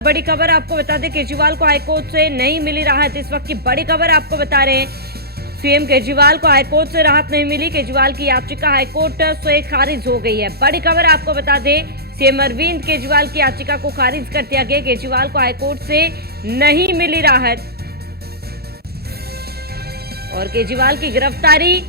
बड़ी खबर आपको बता दें, केजरीवाल को हाईकोर्ट से नहीं मिली राहत। इस वक्त की बड़ी खबर आपको बता रहे हैं, सीएम केजरीवाल को हाईकोर्ट से राहत नहीं मिली। केजरीवाल की याचिका हाईकोर्ट से खारिज हो गई है। बड़ी खबर आपको बता दें, सीएम अरविंद केजरीवाल की याचिका को खारिज कर दिया गया। केजरीवाल को हाईकोर्ट से नहीं मिली राहत और केजरीवाल की गिरफ्तारी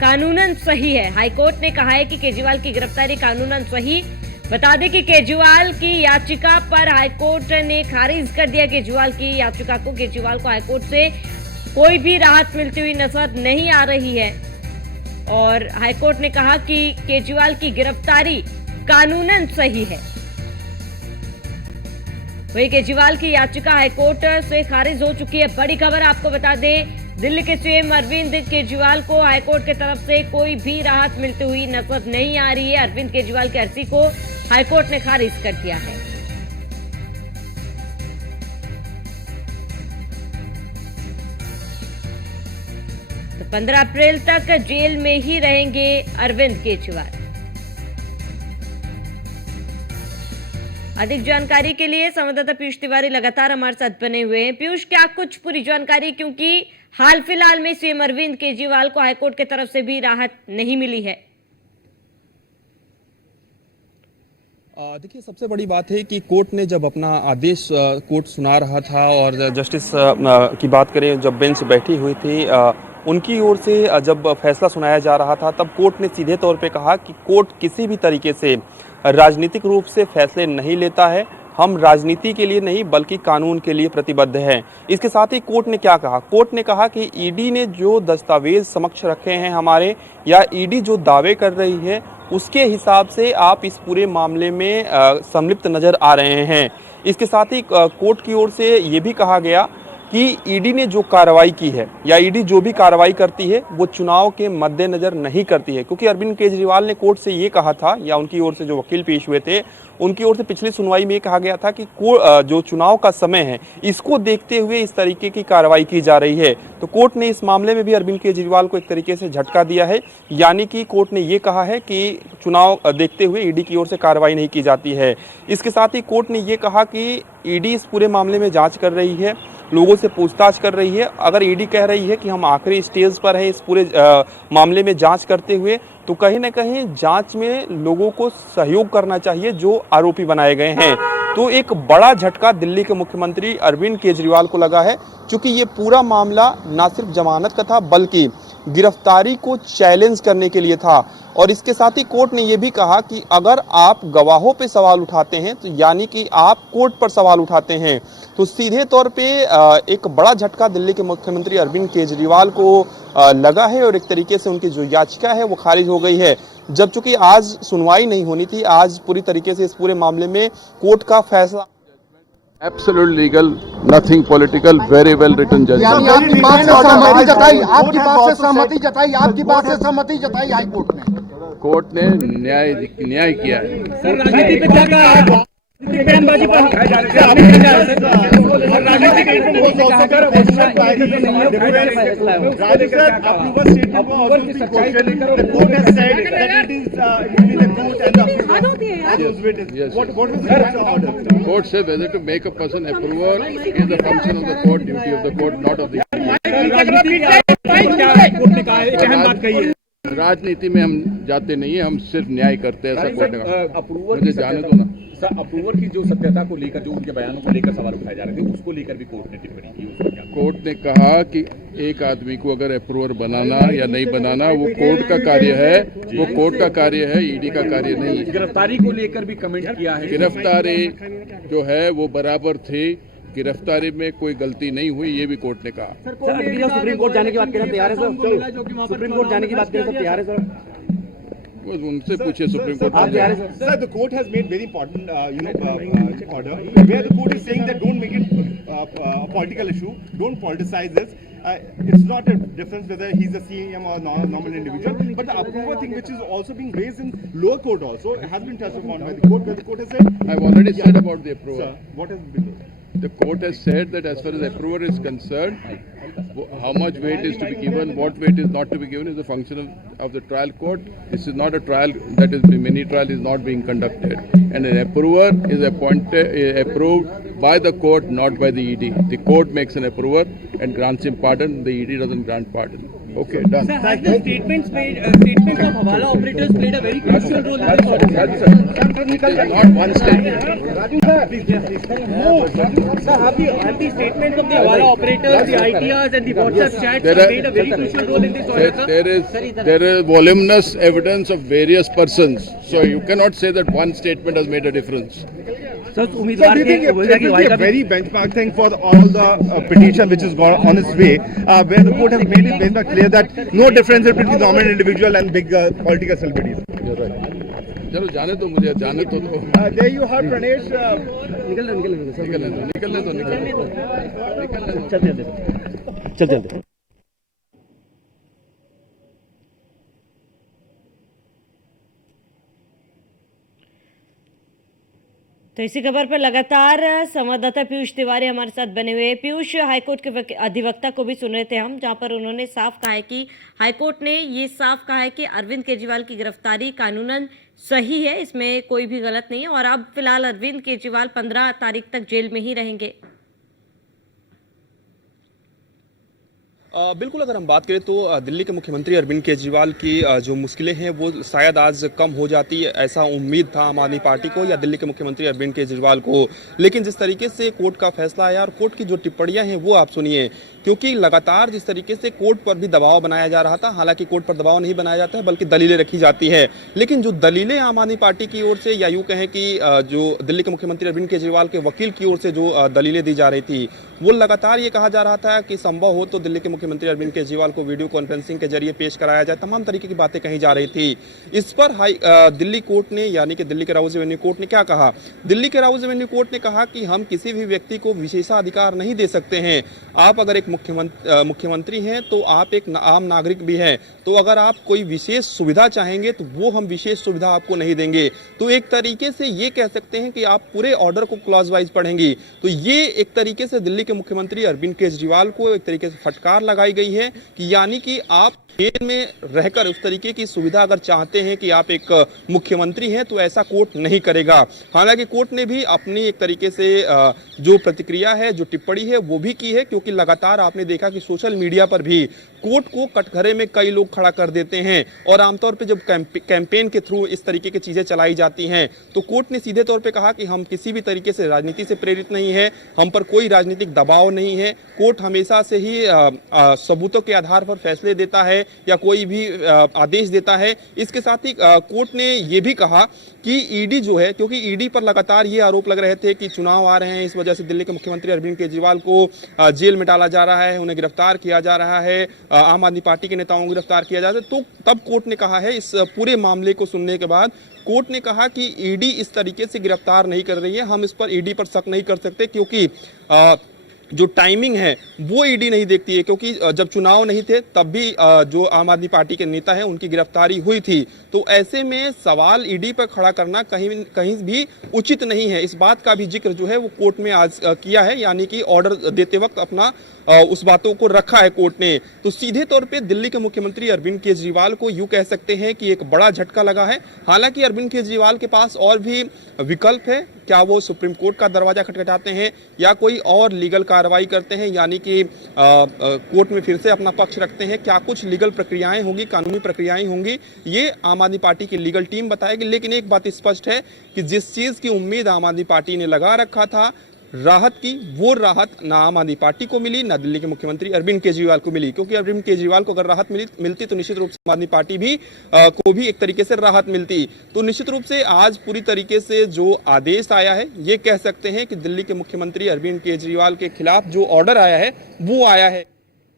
कानूनन सही है। हाईकोर्ट ने कहा है कि केजरीवाल की गिरफ्तारी कानूनन सही। बता दें कि केजरीवाल की याचिका पर हाईकोर्ट ने खारिज कर दिया केजरीवाल की याचिका को। केजरीवाल को हाईकोर्ट से कोई भी राहत मिलती हुई नजर नहीं आ रही है और हाईकोर्ट ने कहा कि केजरीवाल की गिरफ्तारी कानूनन सही है। वही केजरीवाल की याचिका हाईकोर्ट से खारिज हो चुकी है। बड़ी खबर आपको बता दें, दिल्ली के सीएम अरविंद केजरीवाल को हाईकोर्ट की तरफ से कोई भी राहत मिलती हुई नजर नहीं आ रही है। अरविंद केजरीवाल की अर्जी को हाईकोर्ट ने खारिज कर दिया है। तो 15 अप्रैल तक जेल में ही रहेंगे अरविंद केजरीवाल। अधिक जानकारी के लिए संवाददाता पीयूष तिवारी लगातार हमारे साथ बने हुए हैं। पीयूष, क्या कुछ पूरी जानकारी, क्योंकि हाल फिलहाल में सीएम अरविंद केजरीवाल को हाईकोर्ट की तरफ से भी राहत नहीं मिली है। देखिए, सबसे बड़ी बात है कि कोर्ट ने जब अपना आदेश कोर्ट सुना रहा था और जस्टिस की बात करें, जब बेंच बैठी हुई थी उनकी ओर से जब फैसला सुनाया जा रहा था, तब कोर्ट ने सीधे तौर पे कहा कि कोर्ट किसी भी तरीके से राजनीतिक रूप से फैसले नहीं लेता है। हम राजनीति के लिए नहीं बल्कि कानून के लिए प्रतिबद्ध हैं। इसके साथ ही कोर्ट ने क्या कहा? कोर्ट ने कहा कि ईडी ने जो दस्तावेज समक्ष रखे हैं हमारे, या ईडी जो दावे कर रही है उसके हिसाब से आप इस पूरे मामले में संलिप्त नजर आ रहे हैं। इसके साथ ही कोर्ट की ओर से ये भी कहा गया कि ईडी ने जो कार्रवाई की है या ईडी जो भी कार्रवाई करती है वो चुनाव के मद्देनजर नहीं करती है, क्योंकि अरविंद केजरीवाल ने कोर्ट से ये कहा था, या उनकी ओर से जो वकील पेश हुए थे उनकी ओर से पिछली सुनवाई में ये कहा गया था कि जो चुनाव का समय है इसको देखते हुए इस तरीके की कार्रवाई की जा रही है। तो कोर्ट ने इस मामले में भी अरविंद केजरीवाल को एक तरीके से झटका दिया है, यानी कि कोर्ट ने ये कहा है कि चुनाव देखते हुए ईडी की ओर से कार्रवाई नहीं की जाती है। इसके साथ ही कोर्ट ने ये कहा कि ईडी इस पूरे मामले में जांच कर रही है, लोगों से पूछताछ कर रही है। अगर ईडी कह रही है कि हम आखिरी स्टेज पर है इस पूरे मामले में जांच करते हुए, तो कहीं ना कहीं जांच में लोगों को सहयोग करना चाहिए जो आरोपी बनाए गए हैं। तो एक बड़ा झटका दिल्ली के मुख्यमंत्री अरविंद केजरीवाल को लगा है, क्योंकि ये पूरा मामला ना सिर्फ जमानत का था बल्कि गिरफ्तारी को चैलेंज करने के लिए था। और इसके साथ ही कोर्ट ने यह भी कहा कि अगर आप गवाहों पे सवाल उठाते हैं, तो यानी कि आप कोर्ट पर सवाल उठाते हैं, तो सीधे तौर पे एक बड़ा झटका दिल्ली के मुख्यमंत्री अरविंद केजरीवाल को लगा है और एक तरीके से उनकी जो याचिका है वो खारिज हो गई है। जब चूंकि आज सुनवाई नहीं होनी थी, आज पूरी तरीके से इस पूरे मामले में कोर्ट का फैसला Absolute legal, nothing political, very well written judgment. आपकी बात से सहमति जताई, आपकी बात से सहमति जताई, आपकी बात से सहमति जताई हाई कोर्ट ने। कोर्ट ने न्याय किया है। सर, राजनीति पे क्या कहा है? बयानबाजी पर Court said whether to make a person approval is the function of the court, duty of the court, not of the राजनीति में हम जाते नहीं है, हम सिर्फ न्याय करते हैं। ऐसा कोर्ट ने मुझे जाने दो ना। सर, अप्रूवर की जो सत्यता को लेकर, जो उनके बयानों को लेकर सवाल उठाए जा रहे थे, उसको लेकर भी कोर्ट ने टिप्पणी की। कोर्ट ने कहा कि एक आदमी को अगर अप्रूवर बनाना या नहीं बनाना वो कोर्ट का कार्य है, वो कोर्ट का कार्य है, ईडी का कार्य नहीं है। गिरफ्तारी को लेकर भी कमेंट किया है। गिरफ्तारी जो है वो बराबर थी, गिरफ्तारी में कोई गलती नहीं हुई, ये भी कोर्ट ने कहा। सुप्रीम कोर्ट जाने की बात करें तैयार है सर? सुप्रीम कोर्ट जाने की बात करें तैयार है सर? उनसे पूछे supreme court. Sir, the court has made very important, order where the court is saying that don't make it a political issue, don't politicize this. It's not a difference whether he's a CM or normal individual, but the approval thing, which is also being raised in lower court, also has been touched upon by the court, where the court has said. I've already said about the approval. Sir, what has been done? The court has said that as far as approver is concerned, how much weight is to be given, what weight is not to be given is a function of the trial court. This is not a trial that is mini trial is not being conducted, and an approver is approved by the court, not by the ED. The court makes an approver and grants him pardon. The ED doesn't grant pardon. Okay, done. Sir, have the statements of Hawala operators played a very crucial role in this order? It is not one statement. Sir, have the statements of the Hawala operators, the ITRs and the WhatsApp chats There are- played a very crucial role in this order, sir? There is voluminous evidence of various persons. So you cannot say that one statement has made a difference. Sir So उम्मीदवार do you think के it बोला कि will भाई be का a very benchmark thing for all the petition which is gone on its way, where the court has made it very clear that no difference between normal individual and big political celebrities. You're right. चलो जाने दो मुझे जाने तो दो There you have Pranesh. निकलने दो चलते तो इसी खबर पर लगातार संवाददाता पीयूष तिवारी हमारे साथ बने हुए हैं। पीयूष, हाईकोर्ट के अधिवक्ता को भी सुन रहे थे हम, जहां पर उन्होंने साफ कहा है कि हाईकोर्ट ने ये साफ कहा है कि अरविंद केजरीवाल की गिरफ्तारी कानूनन सही है, इसमें कोई भी गलत नहीं है और अब फिलहाल अरविंद केजरीवाल 15 तारीख तक जेल में ही रहेंगे। बिल्कुल, अगर हम बात करें तो दिल्ली के मुख्यमंत्री अरविंद केजरीवाल की जो मुश्किलें हैं वो शायद आज कम हो जाती है, ऐसा उम्मीद था आम आदमी पार्टी को या दिल्ली के मुख्यमंत्री अरविंद केजरीवाल को। लेकिन जिस तरीके से कोर्ट का फैसला आया और कोर्ट की जो टिप्पणियां हैं वो आप सुनिए, क्योंकि लगातार जिस तरीके से कोर्ट पर भी दबाव बनाया जा रहा था, हालांकि कोर्ट पर दबाव नहीं बनाया जाता है बल्कि दलीलें रखी जाती है, लेकिन जो दलीलें आम आदमी पार्टी की ओर से या यूँ कहें कि जो दिल्ली के मुख्यमंत्री अरविंद केजरीवाल के वकील की ओर से जो दलीलें दी जा रही थी, वो लगातार ये कहा जा रहा था कि संभव हो तो दिल्ली के मुख्यमंत्री अरविंद केजरीवाल को वीडियो कॉन्फ्रेंसिंग के जरिए पेश कराया जाए, तमाम तरीके की बातें कही जा रही थी। इस पर दिल्ली कोर्ट ने, यानी कि दिल्ली के राउज एवेन्यू कोर्ट ने क्या कहा? दिल्ली के राउज एवेन्यू कोर्ट ने कहा कि हम किसी भी व्यक्ति को विशेषाधिकार नहीं दे सकते हैं। आप अगर एक मुख्यमंत्री हैं तो आप एक आम नागरिक भी हैं, तो अगर आप कोई विशेष सुविधा चाहेंगे तो वो हम विशेष सुविधा आपको नहीं देंगे। तो एक तरीके से ये कह सकते हैं कि आप पूरे ऑर्डर को क्लॉज वाइज पढ़ेंगी। तो ये एक तरीके से दिल्ली के मुख्यमंत्री अरविंद केजरीवाल को एक तरीके से फटकार लगाई गई है कि यानी कि आप जेल में रहकर उस तरीके की सुविधा अगर चाहते हैं कि आप एक मुख्यमंत्री हैं तो ऐसा कोर्ट नहीं करेगा। हालांकि कोर्ट ने भी अपनी एक तरीके से जो प्रतिक्रिया है, जो टिप्पणी है वो भी की है, क्योंकि लगातार आपने देखा कि सोशल मीडिया पर भी कोर्ट को कटघरे में कई लोग खड़ा कर देते हैं और आमतौर पे जब कैंपेन के थ्रू इस तरीके की चीजें चलाई जाती हैं तो कोर्ट ने सीधे तौर पे कहा कि हम किसी भी तरीके से राजनीति से प्रेरित नहीं है, हम पर कोई राजनीतिक दबाव नहीं है। कोर्ट हमेशा से ही सबूतों के आधार पर फैसले देता है या कोई भी आदेश देता है। इसके साथ ही कोर्ट ने ये भी कहा कि ईडी जो है, क्योंकि ईडी पर लगातार ये आरोप लग रहे थे कि चुनाव आ रहे हैं, इस वजह से दिल्ली के मुख्यमंत्री अरविंद केजरीवाल को जेल में डाला जा रहा है, उन्हें गिरफ्तार किया जा रहा है, आम आदमी पार्टी के नेताओं को गिरफ्तार किया जा रहा है। तो तब कोर्ट ने कहा है, इस पूरे मामले को सुनने के बाद कोर्ट ने कहा कि ईडी इस तरीके से गिरफ्तार नहीं कर रही है, हम इस पर ईडी पर शक नहीं कर सकते, क्योंकि जो टाइमिंग है वो ईडी नहीं देखती है, क्योंकि जब चुनाव नहीं थे तब भी जो आम आदमी पार्टी के नेता हैं उनकी गिरफ्तारी हुई थी। तो ऐसे में सवाल ईडी पर खड़ा करना कहीं भी उचित नहीं है। इस बात का भी जिक्र जो है वो कोर्ट में आज किया है, यानी कि ऑर्डर देते वक्त अपना उस बातों को रखा है कोर्ट ने। तो सीधे तौर पे दिल्ली के मुख्यमंत्री अरविंद केजरीवाल को यूं कह सकते हैं कि एक बड़ा झटका लगा है। हालांकि अरविंद केजरीवाल के पास और भी विकल्प है, क्या वो सुप्रीम कोर्ट का दरवाजा खटखटाते हैं या कोई और लीगल कार्रवाई करते हैं, यानी कि कोर्ट में फिर से अपना पक्ष रखते हैं, क्या कुछ लीगल प्रक्रियाएं होंगी, कानूनी प्रक्रियाएं होंगी, ये आम आदमी पार्टी की लीगल टीम बताएगी। लेकिन एक बात स्पष्ट है कि जिस चीज की उम्मीद आम आदमी पार्टी ने लगा रखा था राहत की, वो राहत ना आम आदमी पार्टी को मिली, ना दिल्ली के मुख्यमंत्री अरविंद केजरीवाल को मिली। क्योंकि अरविंद केजरीवाल को अगर राहत मिलती तो निश्चित रूप से आम आदमी पार्टी भी को भी एक तरीके से राहत मिलती। तो निश्चित रूप से आज पूरी तरीके से जो आदेश आया है, ये कह सकते हैं कि दिल्ली के मुख्यमंत्री अरविंद केजरीवाल के खिलाफ जो ऑर्डर आया है वो आया है।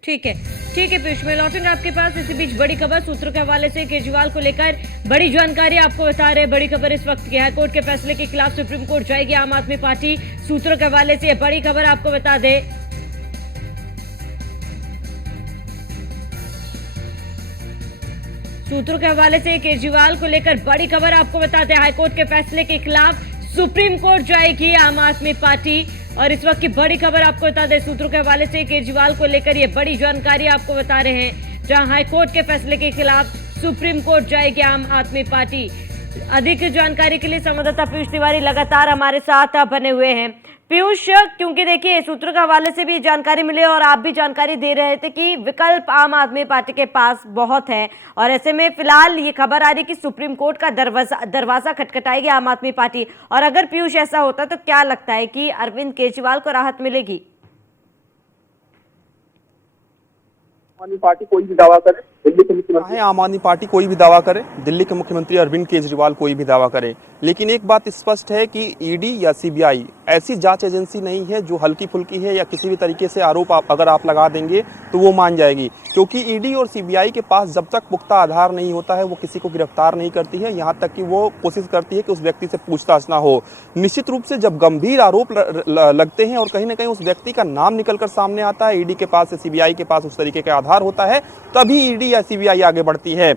ठीक है पीयूष, मैं लौटूंगा आपके पास। इसी बीच बड़ी खबर सूत्रों के हवाले से केजरीवाल को लेकर बड़ी जानकारी आपको बता रहे। बड़ी खबर इस वक्त की, हाईकोर्ट के फैसले के खिलाफ सुप्रीम कोर्ट जाएगी आम आदमी पार्टी, सूत्रों के हवाले से बड़ी खबर आपको बता दे। सूत्रों के हवाले से केजरीवाल को लेकर बड़ी खबर आपको बता दें, हाईकोर्ट के फैसले के खिलाफ सुप्रीम कोर्ट जाएगी आम आदमी पार्टी। और इस वक्त की बड़ी खबर आपको बता दें, सूत्रों के हवाले से केजरीवाल को लेकर ये बड़ी जानकारी आपको बता रहे हैं। जहां हाईकोर्ट के फैसले के खिलाफ सुप्रीम कोर्ट जाएगी आम आदमी पार्टी। अधिक जानकारी के लिए संवाददाता पीयूष तिवारी लगातार हमारे साथ बने हुए हैं। पीयूष, क्योंकि देखिए सूत्रों के हवाले से भी जानकारी मिली और आप भी जानकारी दे रहे थे कि विकल्प आम आदमी पार्टी के पास बहुत है, और ऐसे में फिलहाल ये खबर आ रही कि सुप्रीम कोर्ट का दरवाजा खटखटाएगी आम आदमी पार्टी। और अगर पीयूष ऐसा होता तो क्या लगता है कि अरविंद केजरीवाल को राहत मिलेगी? आम आदमी पार्टी कोई भी दावा करे, दिल्ली के मुख्यमंत्री आम आदमी पार्टी कोई भी दावा करे, दिल्ली के मुख्यमंत्री अरविंद केजरीवाल कोई भी दावा करे, लेकिन एक बात स्पष्ट है कि ईडी या सीबीआई ऐसी जांच एजेंसी नहीं है जो हल्की फुल्की है या किसी भी तरीके से आरोप अगर आप लगा देंगे तो वो मान जाएगी। क्योंकि ईडी और सीबीआई के पास जब तक पुख्ता आधार नहीं होता है वो किसी को गिरफ्तार नहीं करती है, यहाँ तक कि वो कोशिश करती है कि उस व्यक्ति से पूछताछ ना हो। निश्चित रूप से जब गंभीर आरोप लगते हैं और कहीं ना कहीं उस व्यक्ति का नाम निकलकर सामने आता है, ईडी के पास या सीबीआई के पास उस तरीके का आधार होता है, तभी ईडी या सीबीआई आगे बढ़ती है।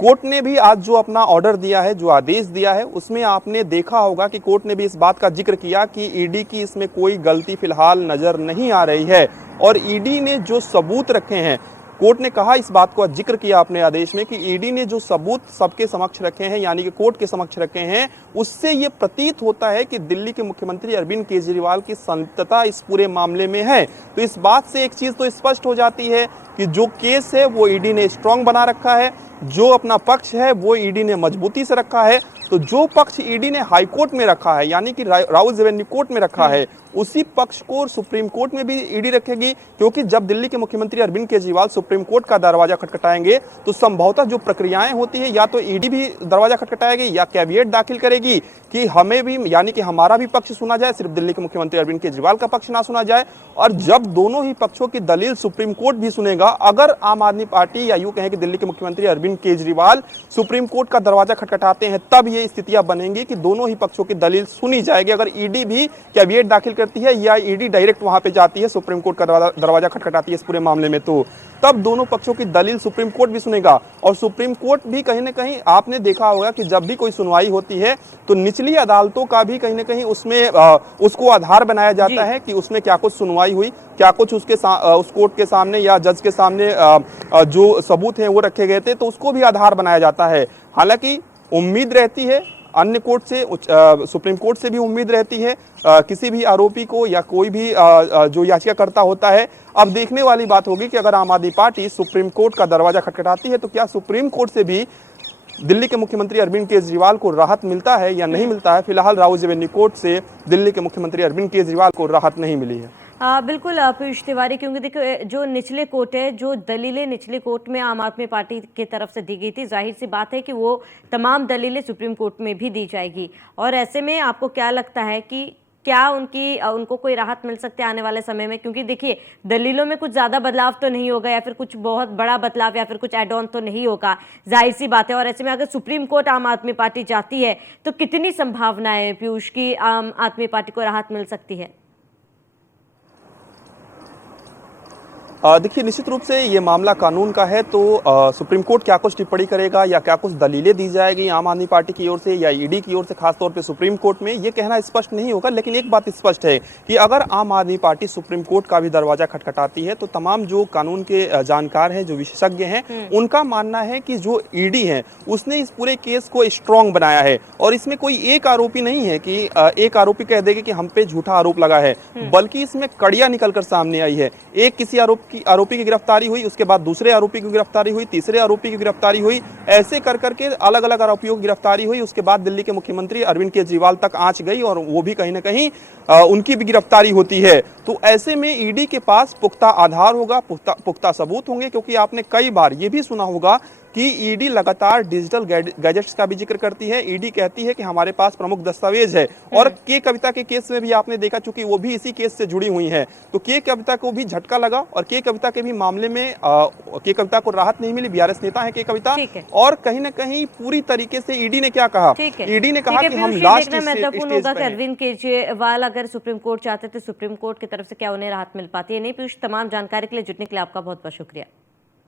कोर्ट ने भी आज जो अपना ऑर्डर दिया है, जो आदेश दिया है, उसमें आपने देखा होगा कि कोर्ट ने भी इस बात का जिक्र किया कि ईडी की इसमें कोई गलती फिलहाल नजर नहीं आ रही है। और ईडी ने जो सबूत रखे हैं, कोर्ट ने कहा, इस बात को जिक्र किया अपने आदेश में कि ईडी ने जो सबूत सबके समक्ष रखे हैं, यानी कि कोर्ट के समक्ष रखे हैं, उससे ये प्रतीत होता है कि दिल्ली के मुख्यमंत्री अरविंद केजरीवाल की संलिप्तता इस पूरे मामले में है। तो इस बात से एक चीज तो स्पष्ट हो जाती है कि जो केस है वो ईडी ने स्ट्रांग बना रखा है, जो अपना पक्ष है वो ईडी ने मजबूती से रखा है। तो जो पक्ष ईडी ने हाई कोर्ट में रखा है, यानी कि राउज रेवेन्यू कोर्ट में रखा है, उसी पक्ष को सुप्रीम कोर्ट में भी ईडी रखेगी। क्योंकि जब दिल्ली के मुख्यमंत्री अरविंद केजरीवाल सुप्रीम कोर्ट का दरवाजा खटखटाएंगे तो संभवतः जो प्रक्रियाएं होती है, या तो ईडी भी दरवाजा खटखटाएगी या कैविएट दाखिल करेगी कि हमें भी, यानी कि हमारा भी पक्ष सुना जाए, सिर्फ दिल्ली के मुख्यमंत्री अरविंद केजरीवाल का पक्ष ना सुना जाए। और जब दोनों ही पक्षों की दलील सुप्रीम कोर्ट भी सुनेगा, अगर आम आदमी पार्टी या यूं कहें कि दिल्ली के मुख्यमंत्री अरविंद केजरीवाल सुप्रीम कोर्ट का दरवाजा खटखटाते हैं, तब ये स्थितियां बनेंगी कि दोनों ही पक्षों की दलील सुनी जाएगी। अगर ईडी भी कैविएट दाखिल करती है या ईडी डायरेक्ट वहां पे जाती है, सुप्रीम कोर्ट का दरवाजा खटखटाती है इस पूरे मामले में, तो तब दोनों पक्षों की दलील सुप्रीम कोर्ट भी सुनेगा। और सुप्रीम कोर्ट भी कहीं ना कहीं, आपने देखा होगा कि जब भी कोई सुनवाई होती है तो निचली अदालतों का भी कहीं ना कहीं उसमें उसको आधार बनाया जाता है कि उसमें क्या कुछ सुनवाई हुई, क्या कुछ उसके उस कोर्ट के सामने या जज के सामने जो सबूत हैं वो रखे गए थे, तो उसको भी आधार बनाया जाता है। हालांकि उम्मीद रहती है अन्य कोर्ट से, सुप्रीम कोर्ट से भी उम्मीद रहती है किसी भी आरोपी को या कोई भी जो याचिकाकर्ता होता है। अब देखने वाली बात होगी कि अगर आम आदमी पार्टी सुप्रीम कोर्ट का दरवाजा खटखटाती है तो क्या सुप्रीम कोर्ट से भी दिल्ली के मुख्यमंत्री अरविंद केजरीवाल को राहत मिलता है या नहीं मिलता है। फिलहाल राउज रेवेन्यू कोर्ट से दिल्ली के मुख्यमंत्री अरविंद केजरीवाल को राहत नहीं मिली है। बिल्कुल पीयूष तिवारी, क्योंकि देखिए जो निचले कोर्ट है, जो दलीलें निचले कोर्ट में आम आदमी पार्टी की तरफ से दी गई थी, जाहिर सी बात है कि वो तमाम दलीलें सुप्रीम कोर्ट में भी दी जाएगी। और ऐसे में आपको क्या लगता है कि क्या उनको कोई राहत मिल सकती है आने वाले समय में? क्योंकि देखिए दलीलों में कुछ ज़्यादा बदलाव तो नहीं होगा, या फिर कुछ बहुत बड़ा बदलाव या फिर कुछ एड ऑन तो नहीं होगा, जाहिर सी बात है। और ऐसे में अगर सुप्रीम कोर्ट आम आदमी पार्टी जाती है तो कितनी संभावनाएं पीयूष की आम आदमी पार्टी को राहत मिल सकती है? देखिए, निश्चित रूप से ये मामला कानून का है, तो सुप्रीम कोर्ट क्या कुछ टिप्पणी करेगा या क्या कुछ दलीलें दी जाएगी आम आदमी पार्टी की ओर से या ईडी की ओर से, खासतौर पे सुप्रीम कोर्ट में, ये कहना स्पष्ट नहीं होगा। लेकिन एक बात स्पष्ट है कि अगर आम आदमी पार्टी सुप्रीम कोर्ट का भी दरवाजा खटखटाती है तो तमाम जो कानून के जानकार हैं, जो विशेषज्ञ हैं, उनका मानना है कि जो ईडी है उसने इस पूरे केस को स्ट्रॉन्ग बनाया है। और इसमें कोई एक आरोपी नहीं है कि एक आरोपी कह देगा कि हम पे झूठा आरोप लगा है, बल्कि इसमें कड़ियां निकलकर सामने आई है। एक किसी आरोपी की गिरफ्तारी हुई, उसके बाद दूसरे आरोपी की गिरफ्तारी हुई, तीसरे आरोपी की गिरफ्तारी हुई, ऐसे कर करके अलग अलग आरोपियों की गिरफ्तारी हुई। उसके बाद दिल्ली के मुख्यमंत्री अरविंद केजरीवाल तक आंच गई और वो भी कहीं ना कहीं उनकी भी गिरफ्तारी होती है। तो ऐसे में ईडी के पास पुख्ता आधार होगा, पुख्ता सबूत होंगे। क्योंकि आपने कई बार ये भी सुना होगा कि ईडी लगातार डिजिटल गैजेट्स का भी जिक्र करती है। ईडी कहती है कि हमारे पास प्रमुख दस्तावेज है। और के कविता के केस में भी आपने देखा, चूंकि वो भी इसी केस से जुड़ी हुई है, तो के कविता को भी झटका लगा और के कविता के भी मामले में के कविता को राहत नहीं मिली। बीआरएस नेता है के कविता, और कहीं ना कहीं पूरी तरीके से ईडी ने क्या कहा, ईडी ने कहा कि हम लास्ट महत्वपूर्ण होगा कि अरविंद केजरीवाल अगर सुप्रीम कोर्ट चाहते तो सुप्रीम कोर्ट की तरफ से क्या उन्हें राहत मिल पाती है नहीं। पीयूष, तमाम जानकारी के लिए जुटने के लिए आपका बहुत बहुत शुक्रिया।